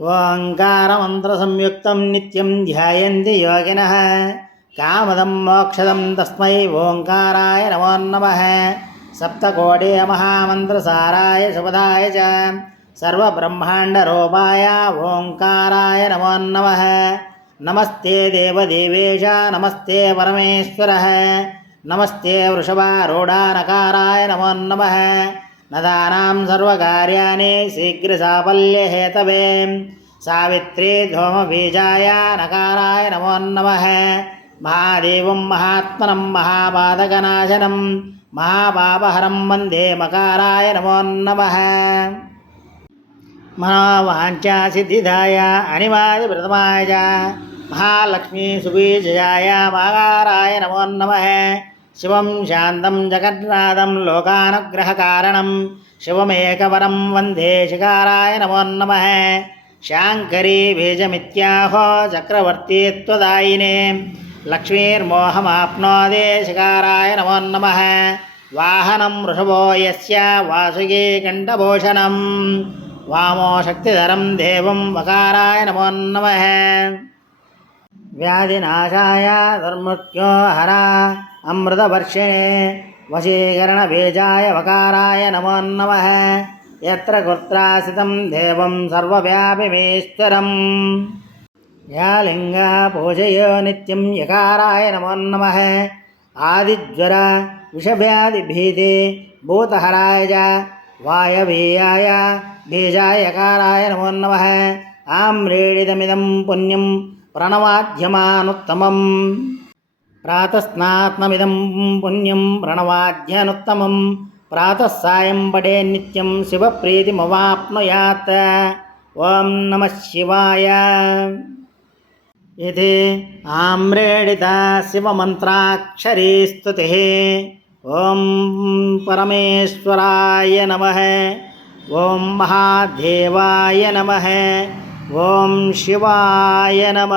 ఓంకారమంత్రసంయుక్తం నిత్యం ధ్యాయంతి యోగిన. కామదం మోక్షదం తస్మై ఓంకారాయ నమో నమ. సప్తకోటి మహామంత్రసారాయ శుభదాయ చ. సర్వబ్రహ్మాండరూపాయ ఓంకారాయ నమో నమ. నమస్తే దేవదేవేశ నమస్తే పరమేశ్వర. నమస్తే వృషభారూఢానకారాయ నమో నమ. नदानां सर्वकार्याणि शीघ्रसाफल्यहेतवे। सावित्री धूमबीजाय नकाराय नमो नमः। महादेवं महात्मनं महापादकनाशनं महापापहरं वंदे मकाराय नमो नमः। मनोवाञ्छासिद्धिदाय अनिवार्यप्रथमाय च। महालक्ष्मीसुबीजयाय मकाराय नमो नमः। शिवं शान्तं जगद्रादं लोकानुग्रहकारणं। शिवमेकवरं वंदे शिकाराय नमो नमः। शाङ्करी बीजमित्याहो चक्रवर्ती लक्ष्मीर्मोहमाप्नोदे शिकाराय नमो नमः। वाहनं वृषभो यस्य वासुकी कण्ठभूषणं वामो शक्तिधरं देवं वकाराय नमो नमः। వ్యాధినాశాయ దుర్మృత్యోహరా అమృతవర్షిణే వశీకరణబీజాయ వకారాయ నమో నమ. ఎత్ర కుత్రాసితం దేవం సర్వవ్యాపిమీశ్వరం. యా లింగా పూజయో నిత్యం యకారాయ నమో నమ. ఆదిజ్వర విషవ్యాధిభీతి భూతహరాయ వాయవీయాయ బీజాయకారాయ నమో నమ. ఆమ్రేడిదమిదం పుణ్యం ప్రణవాద్యమానుత్తమం. ప్రాతస్నాత్మమిదం పుణ్యం ప్రణవాద్యనుత్తమం. ప్రాతः సాయం పడే నిత్యం శివప్రీతిమవాప్నుయాత్. ఓం నమ శివాయ. ఇది ఆమ్రేడిత శివమంత్రాక్షరీ స్తుతి. ఓం పరమేశ్వరాయ నమ. ఓం మహాదేవాయ నమ. ఓం శివాయ నమ